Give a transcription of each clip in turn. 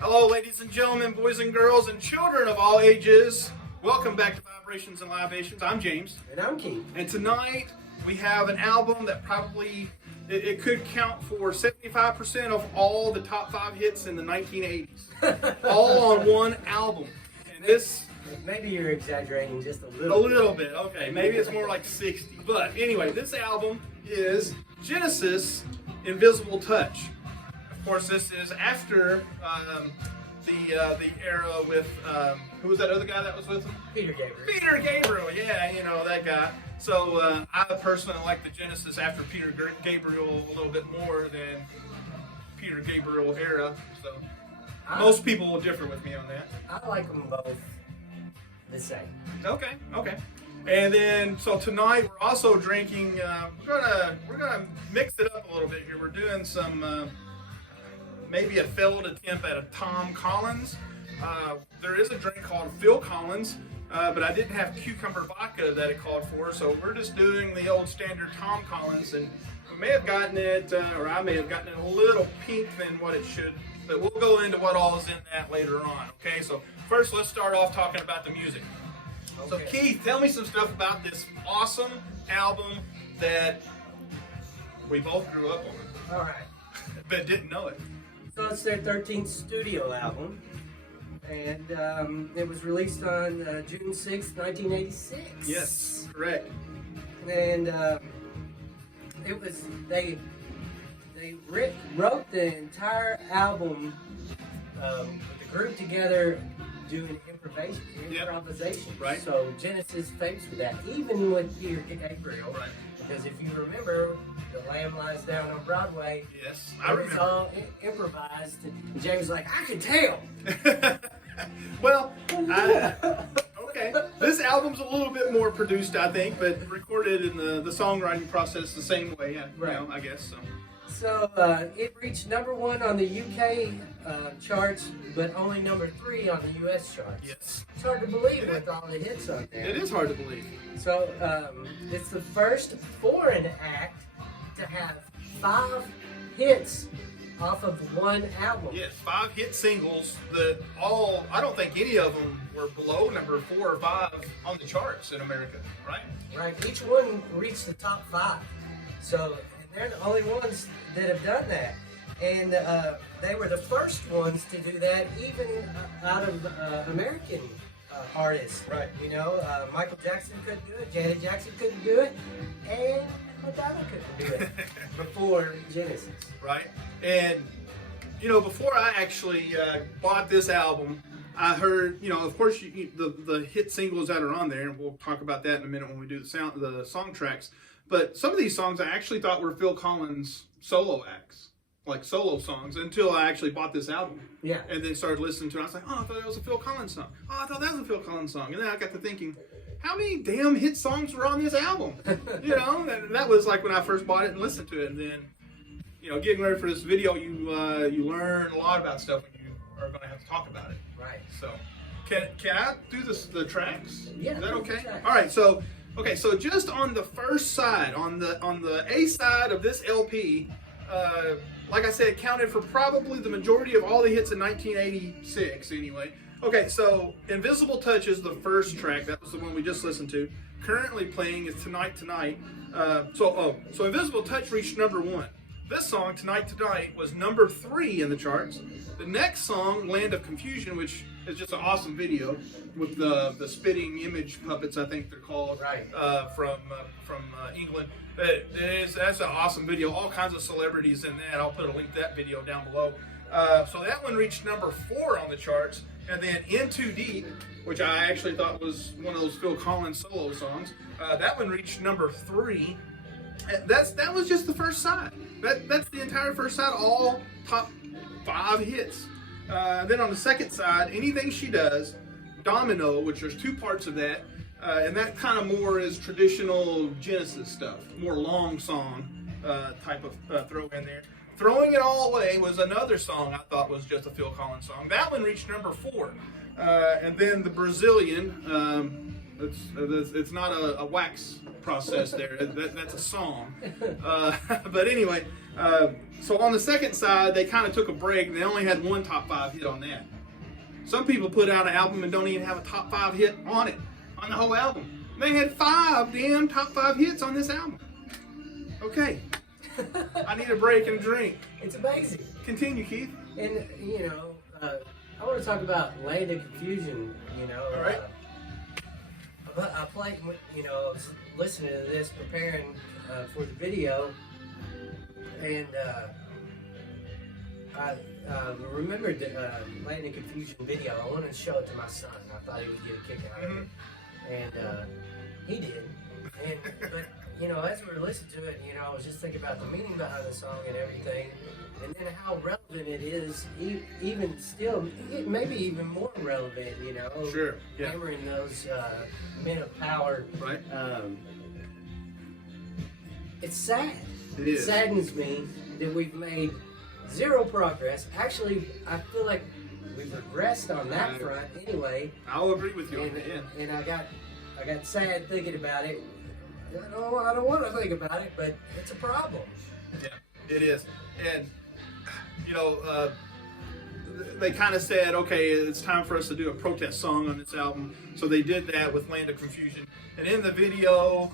Hello, ladies and gentlemen, boys and girls, and children of all ages. Welcome back to Vibrations and Libations. I'm James. And I'm Keith. And tonight we have an album that probably, it could count for 75% of all the top 5 hits in the 1980s. All on one album. And this... Maybe you're exaggerating just a little. A little bit, okay. Maybe it's more like 60. But anyway, this album is Genesis Invisible Touch. Of course, this is after the era with who was that other guy that was with him? Peter Gabriel. Peter Gabriel, yeah, you know that guy. So I personally like the Genesis after Peter Gabriel a little bit more than Peter Gabriel era. So most people will differ with me on that. I like them both the same. Okay. And then, so tonight we're also drinking. We're gonna mix it up a little bit here. We're doing some maybe a failed attempt at a Tom Collins. There is a drink called Phil Collins, but I didn't have cucumber vodka that it called for, so we're just doing the old standard Tom Collins, and we may have gotten it, or I may have gotten it a little pink than what it should. But we'll go into what all is in that later on. Okay, so first let's start off talking about the music. Okay. So Keith, tell me some stuff about this awesome album that we both grew up on. All right. But didn't know it. So it's their 13th studio album, and it was released on June 6th, 1986. Yes, correct. And it was they wrote the entire album with the group together doing improvisation. Right. So Genesis famous for that, even with Peter Gabriel. Right. Because if you remember, The Lamb Lies Down on Broadway. Yes, I remember. It's all improvised. And James was like, I can tell. Well, okay. This album's a little bit more produced, I think, but recorded in the songwriting process the same way. Yeah, right. You know, I guess so. So it reached #1 on the UK charts, but only #3 on the US charts. Yes. It's hard to believe with all the hits on there. It is hard to believe. So it's the first foreign act to have 5 hits off of one album. Yes, 5 hit singles that all, I don't think any of them were below number 4 or 5 on the charts in America, right? Right. Each one reached the top 5. So they're the only ones that have done that. And they were the first ones to do that, even out of American artists. Right. You know, Michael Jackson couldn't do it, Janet Jackson couldn't do it, and Madonna couldn't do it before Genesis. Right. And, you know, before I actually bought this album, I heard, you know, of course, the hit singles that are on there, and we'll talk about that in a minute when we do the song tracks. But some of these songs I actually thought were Phil Collins solo acts, like solo songs, until I actually bought this album. Yeah. And then started listening to it. I was like, oh, I thought that was a Phil Collins song. Oh, I thought that was a Phil Collins song. And then I got to thinking, how many damn hit songs were on this album? You know, and that was like when I first bought it and listened to it. And then, you know, getting ready for this video, you learn a lot about stuff when you are going to have to talk about it. Right. So, can I do the tracks? Yeah. Is that okay? All right. So. Okay, so just on the first side, on the A side of this LP, like I said, it counted for probably the majority of all the hits in 1986 anyway. Okay, so Invisible Touch is the first track. That was the one we just listened to. Currently playing is Tonight Tonight. So Invisible Touch reached #1. This song, Tonight Tonight, was #3 in the charts. The next song, Land of Confusion, which is just an awesome video with the spitting image puppets, I think they're called, right? From England. That's an awesome video. All kinds of celebrities in that. I'll put a link to that video down below. So that one reached #4 on the charts, and then In Too Deep, which I actually thought was one of those Phil Collins solo songs. That one reached #3. That was just the first side. That's the entire first side, all top 5 hits. Then on the second side, Anything She Does, Domino, which there's 2 parts of that, and that kind of more is traditional Genesis stuff, more long song type of throw in there. Throwing It All Away was another song I thought was just a Phil Collins song. That one reached #4. And then the Brazilian, it's not a wax process there. That's a song. But anyway, so on the second side, they kind of took a break. They only had one top 5 hit on that. Some people put out an album and don't even have a top 5 hit on it, on the whole album. They had 5 damn top 5 hits on this album. Okay. I need a break and a drink. It's amazing. Continue, Keith. And, you know, I want to talk about Land of Confusion, you know. All right. I played, you know, I was listening to this, preparing for the video, and I remembered the Land of Confusion video. I wanted to show it to my son. I thought he would get a kick out of it. And he did. But, you know, as we were listening to it, you know, I was just thinking about the meaning behind the song and everything, and then how relevant it is, even still, it may be even more relevant, you know. Sure, yeah. Hammering those men of power. Right. It's sad. It is. It saddens me that we've made zero progress. Actually, I feel like we've regressed on that front anyway. I'll agree with you on that. And I got sad thinking about it. I don't want to think about it, but it's a problem. Yeah, it is. And, you know, they kind of said, okay, it's time for us to do a protest song on this album. So they did that with Land of Confusion. And in the video,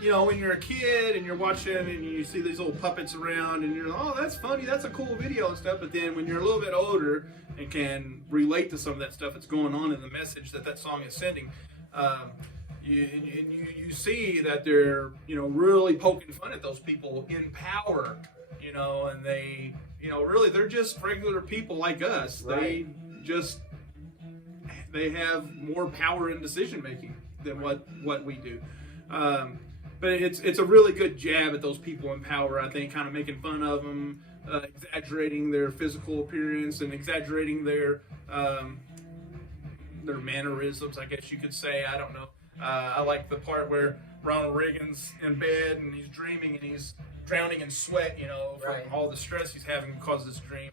you know, when you're a kid and you're watching and you see these little puppets around and you're like, oh, that's funny, that's a cool video and stuff. But then when you're a little bit older and can relate to some of that stuff that's going on in the message that song is sending, you see that they're, you know, really poking fun at those people in power, you know, and they, you know, really they're just regular people like us. Right. They have more power in decision making than what we do. But it's a really good jab at those people in power, I think, kind of making fun of them, exaggerating their physical appearance and exaggerating their mannerisms, I guess you could say. I don't know. I like the part where Ronald Reagan's in bed and he's dreaming and he's drowning in sweat, you know, from all the stress he's having because of this dream.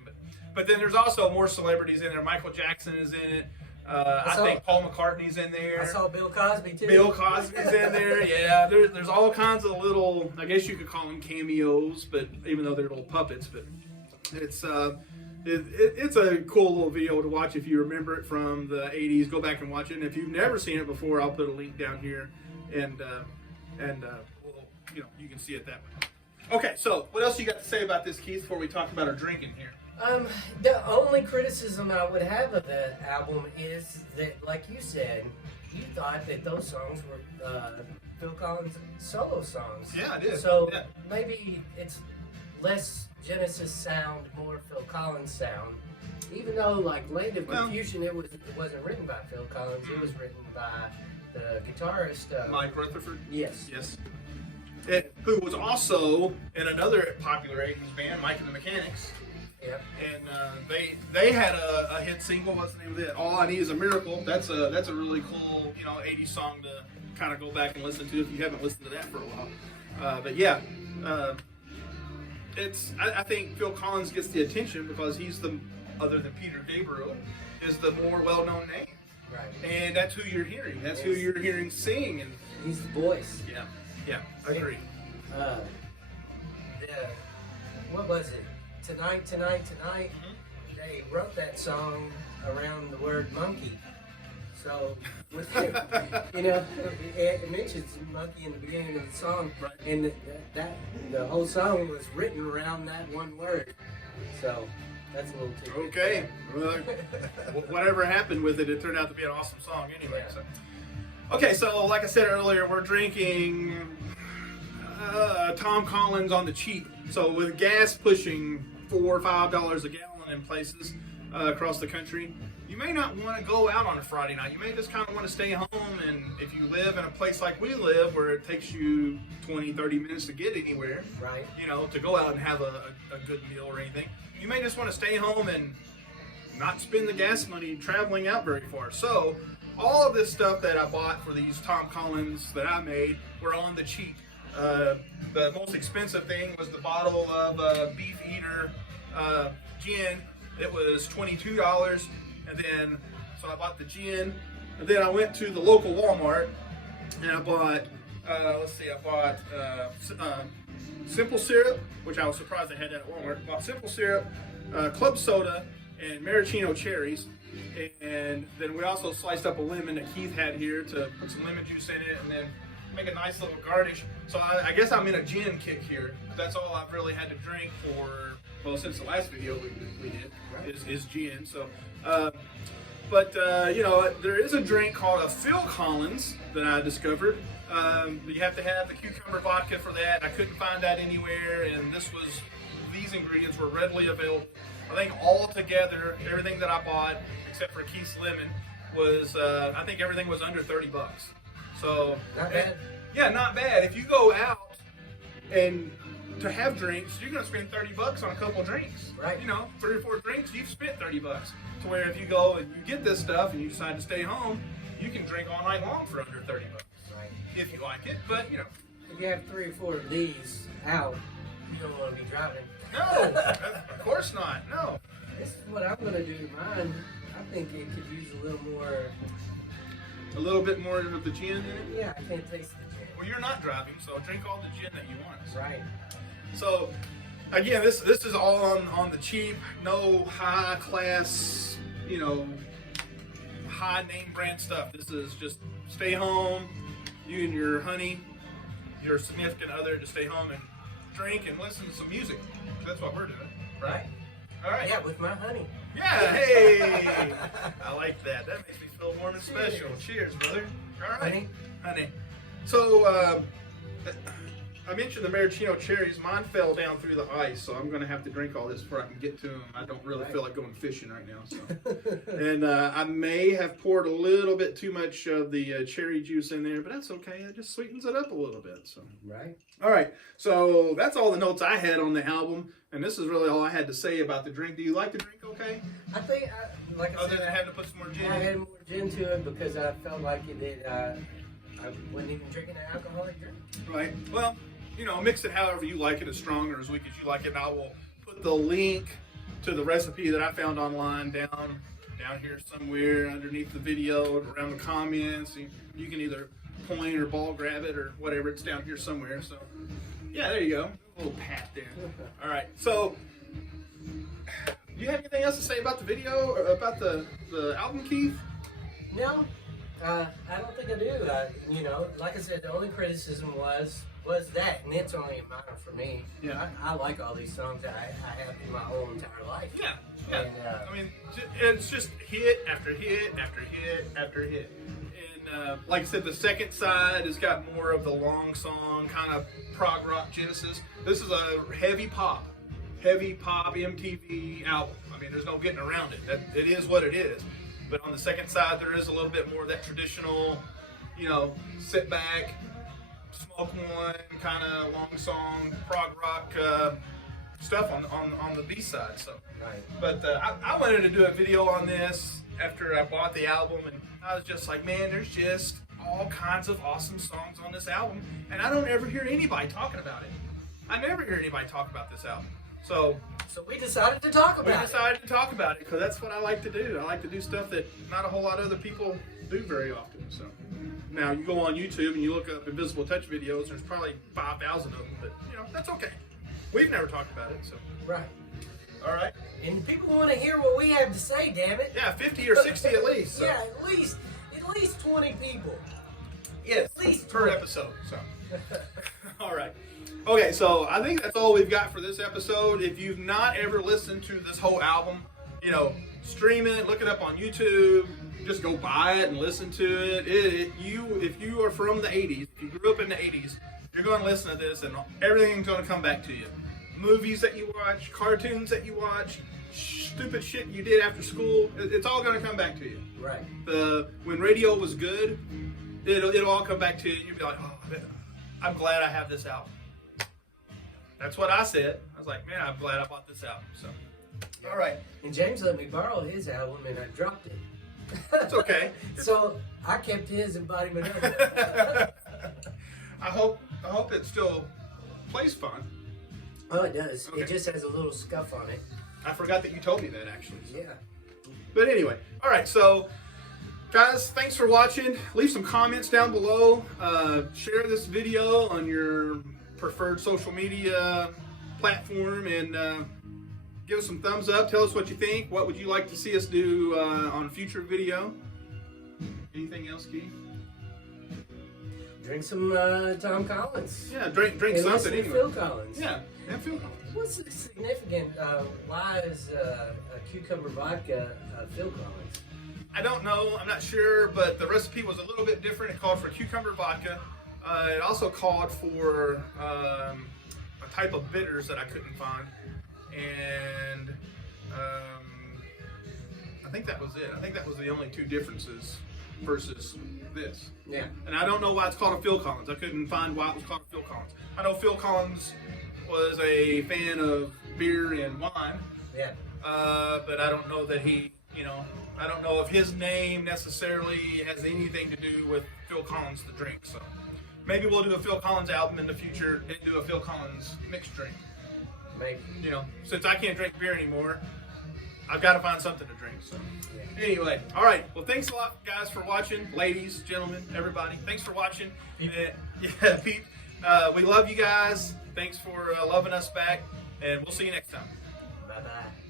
But then there's also more celebrities in there. Michael Jackson is in it. I think Paul McCartney's in there. I saw Bill Cosby too. Bill Cosby's in there. Yeah, there's all kinds of little, I guess you could call them cameos, but even though they're little puppets. But it's a cool little video to watch if you remember it from the 80s. Go back and watch it. And if you've never seen it before, I'll put a link down here, and you know, you can see it that way. Okay, so what else you got to say about this, Keith, before we talk about our drinking here? The only criticism I would have of the album is that, like you said, you thought that those songs were Phil Collins' solo songs. Yeah, I did. So yeah. Maybe it's less Genesis sound, more Phil Collins sound. Even though, like Land of Confusion, it wasn't written by Phil Collins. It was written by the guitarist Mike Rutherford. Yes. Who was also in another popular 80s band, Mike and the Mechanics. Yep. And they had a hit single. What's the name of it? All I Need Is a Miracle. That's a really cool, you know, 80s song to kind of go back and listen to if you haven't listened to that for a while. But yeah, I think Phil Collins gets the attention because he's other than Peter Gabriel, is the more well-known name. Right. And that's who you're hearing. That's who you're hearing sing. And he's the voice. Yeah, I agree. What was it? Tonight. Mm-hmm. They wrote that song around the word monkey. So, you know, it mentions monkey in the beginning of the song, and the whole song was written around that one word. So, that's a little too. Okay. Well, whatever happened with it, it turned out to be an awesome song anyway. So. Okay, so like I said earlier, we're drinking Tom Collins on the cheap. So with gas pushing $4 or $5 a gallon in places across the country, you may not want to go out on a Friday night. You may just kind of want to stay home. And if you live in a place like we live, where it takes you 20, 30 minutes to get anywhere, right? You know, to go out and have a good meal or anything, you may just want to stay home and not spend the gas money traveling out very far. So all of this stuff that I bought for these Tom Collins that I made were on the cheap. The most expensive thing was the bottle of Beef Eater gin. It was $22, and then so I bought the gin, and then I went to the local Walmart and I bought Let's see, I bought simple syrup, which I was surprised they had that at Walmart. Bought simple syrup, club soda, and maraschino cherries. And then we also sliced up a lemon that Keith had here to put some lemon juice in it, and then make a nice little garnish. So I guess I'm in a gin kick here. That's all I've really had to drink for, well, since the last video we did, is gin. So, you know, there is a drink called a Phil Collins that I discovered. You have to have the cucumber vodka for that. I couldn't find that anywhere, and these ingredients were readily available. I think all together, everything that I bought, except for Keith's lemon, was, I think everything was under 30 bucks. So, not bad. Yeah, not bad. If you go out and to have drinks, you're going to spend 30 bucks on a couple of drinks. Right. You know, 3 or 4 drinks, you've spent 30 bucks. To where if you go and you get this stuff and you decide to stay home, you can drink all night long for under 30 bucks. Right. If you like it, but you know. If you have 3 or 4 of these out, you don't want to be driving. No, of course not. No. This is what I'm going to do to mine. I think it could use a little more. A little bit more of the gin in it? Yeah, I can't taste the gin. Well, you're not driving, so drink all the gin that you want. Right. So, again, this is all on the cheap, no high class, you know, high name brand stuff. This is just stay home, you and your honey, your significant other, to stay home and drink and listen to some music. That's what we're doing, right? All right. Yeah, with my honey. Yeah, hey! I like that. That makes me feel warm and special. Cheers, brother. All right. Honey. So, I mentioned the maraschino cherries. Mine fell down through the ice, so I'm going to have to drink all this before I can get to them. I don't really feel like going fishing right now. So, and I may have poured a little bit too much of the cherry juice in there, but that's okay. It just sweetens it up a little bit. So. Right. All right. So that's all the notes I had on the album, and this is really all I had to say about the drink. Do you like the drink okay? I think, like I Other said, than having to put some more gin I in? had more gin to it because I felt like it did. I wasn't even drinking an alcoholic drink. Right. Well, you know, mix it however you like it, as strong or as weak as you like it. And I will put the link to the recipe that I found online down here somewhere underneath the video, around the comments. You can either point or ball grab it or whatever. It's down here somewhere. So, yeah, there you go. A little pat there. All right. So, do you have anything else to say about the video or about the album, Keith? No, I don't think I do. You know, like I said, the only criticism was that, and it's only a minor for me. Yeah. I like all these songs that I have in my whole entire life. Yeah. Yeah. And, I mean, it's just hit after hit after hit after hit. And like I said, the second side has got more of the long song, kind of prog rock genesis. This is a heavy pop MTV album. I mean, there's no getting around it. It is what it is. But on the second side, there is a little bit more of that traditional, you know, sit back, smoke one, kind of long song, prog rock stuff on the B side. So, Right. But I wanted to do a video on this after I bought the album, and I was just like, man, there's just all kinds of awesome songs on this album, and I don't ever hear anybody talking about it. I never hear anybody talk about this album. So we decided to talk about it. we decided to talk about it because that's what I like to do. I like to do stuff that not a whole lot of other people do very often. So now you go on YouTube and you look up Invisible Touch videos. There's probably 5,000 of them, but you know that's okay. We've never talked about it, so Right. all right. And people want to hear what we have to say, damn it. Yeah, 50 or 60 at least. So. Yeah, at least 20 people. Yes, At least per 20. episode. So, all right. Okay, so I think that's all we've got for this episode. If you've not ever listened to this whole album, you know, stream it, look it up on YouTube, just go buy it and listen to it. If you are from the 80s, if you grew up in the 80s, you're going to listen to this and everything's going to come back to you. Movies that you watch, cartoons that you watch, stupid shit you did after school, it's all going to come back to you. Right. When radio was good, it'll all come back to you. You'll be like, oh, I'm glad I have this album. That's what I said. I was like, man, I'm glad I bought this album. So, all right. And James let me borrow his album, and I dropped it. It's okay. So I kept his embodiment of it. I hope it still plays fun. Oh, it does. Okay. It just has a little scuff on it. I forgot that you told me that, actually. So. Yeah. But anyway, all right, so Guys, thanks for watching. Leave some comments down below. Share this video on your preferred social media platform, and give us some thumbs up. Tell us what you think. What would you like to see us do on a future video? Anything else, Keith? Drink some Tom Collins. Yeah, drink And something listen to anyway. Phil Collins. Yeah, Phil Collins. What's the significant? Why is a cucumber vodka Phil Collins? I don't know. I'm not sure, but the recipe was a little bit different. It called for cucumber vodka. It also called for a type of bitters that I couldn't find, and I think that was it. I think that was the only two differences versus this. Yeah. And I don't know why it's called a Phil Collins. I couldn't find why it was called a Phil Collins. I know Phil Collins was a fan of beer and wine. Yeah. But I don't know that he, I don't know if his name necessarily has anything to do with Phil Collins the drink. So maybe we'll do a Phil Collins album in the future and do a Phil Collins mixed drink. Maybe. Since I can't drink beer anymore, I've got to find something to drink. So Yeah. anyway, all right. Well, thanks a lot, guys, for watching. Ladies, gentlemen, everybody, thanks for watching. Yeah, Pete. We love you guys. Thanks for loving us back, and we'll see you next time. Bye-bye.